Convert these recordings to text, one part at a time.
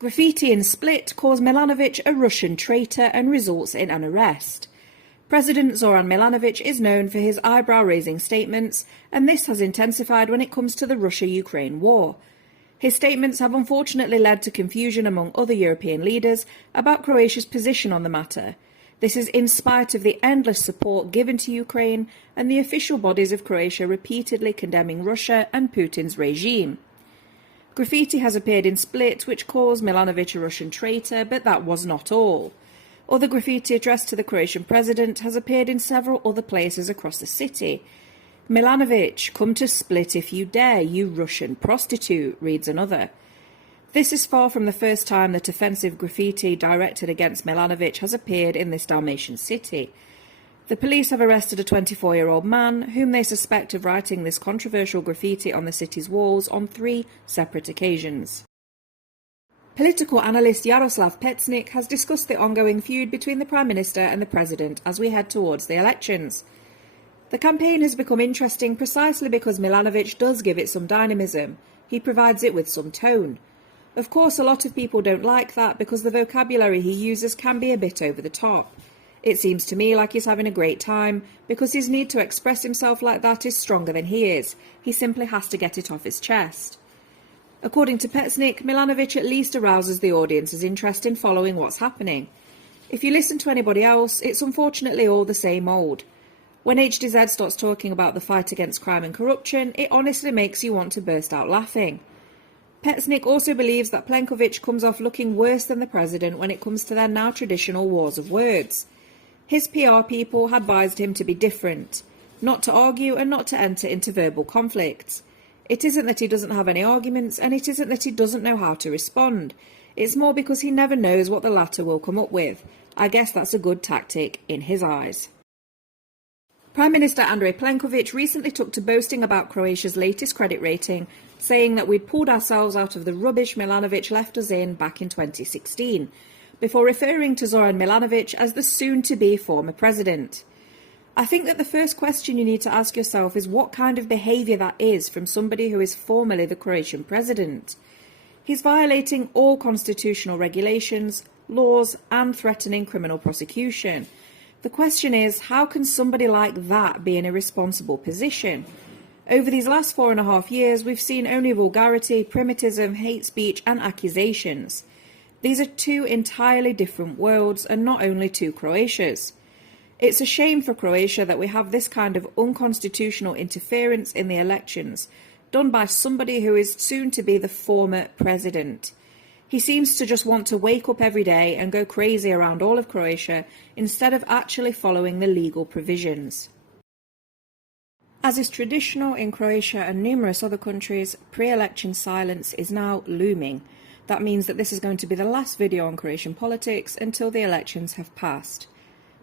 Graffiti in Split calls Milanovic a Russian traitor and results in an arrest. President Zoran Milanovic is known for his eyebrow-raising statements, and this has intensified when it comes to the Russia-Ukraine war. His statements have unfortunately led to confusion among other European leaders about Croatia's position on the matter. This is in spite of the endless support given to Ukraine and the official bodies of Croatia repeatedly condemning Russia and Putin's regime. Graffiti has appeared in Split, which calls Milanovic a Russian traitor, but that was not all. Other graffiti addressed to the Croatian president has appeared in several other places across the city. Milanovic, come to Split if you dare, you Russian prostitute, reads another. This is far from the first time that offensive graffiti directed against Milanovic has appeared in this Dalmatian city. The police have arrested a 24-year-old man whom they suspect of writing this controversial graffiti on the city's walls on 3 separate occasions. Political analyst Jaroslav Pecnik has discussed the ongoing feud between the Prime Minister and the President as we head towards the elections. The campaign has become interesting precisely because Milanovic does give it some dynamism. He provides it with some tone. Of course, a lot of people don't like that because the vocabulary he uses can be a bit over the top. It seems to me like he's having a great time because his need to express himself like that is stronger than he is. He simply has to get it off his chest. According to Pecnik, Milanovic at least arouses the audience's interest in following what's happening. If you listen to anybody else, it's unfortunately all the same old. When HDZ starts talking about the fight against crime and corruption, it honestly makes you want to burst out laughing. Pecnik also believes that Plenković comes off looking worse than the president when it comes to their now traditional wars of words. His PR people advised him to be different, not to argue and not to enter into verbal conflicts. It isn't that he doesn't have any arguments, and it isn't that he doesn't know how to respond. It's more because he never knows what the latter will come up with. I guess that's a good tactic in his eyes. Prime Minister Andrej Plenković recently took to boasting about Croatia's latest credit rating, saying that we'd pulled ourselves out of the rubbish Milanovic left us in back in 2016, before referring to Zoran Milanovic as the soon-to-be former president. I think that the first question you need to ask yourself is what kind of behaviour that is from somebody who is formerly the Croatian president. He's violating all constitutional regulations, laws and threatening criminal prosecution. The question is, how can somebody like that be in a responsible position? Over these last 4.5 years, we've seen only vulgarity, primitivism, hate speech and accusations. These are 2 entirely different worlds and not only 2 Croatias. It's a shame for Croatia that we have this kind of unconstitutional interference in the elections, done by somebody who is soon to be the former president. He seems to just want to wake up every day and go crazy around all of Croatia instead of actually following the legal provisions. As is traditional in Croatia and numerous other countries, pre-election silence is now looming. That means that this is going to be the last video on Croatian politics until the elections have passed.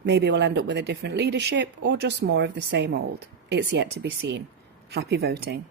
Maybe we'll end up with a different leadership or just more of the same old. It's yet to be seen. Happy voting.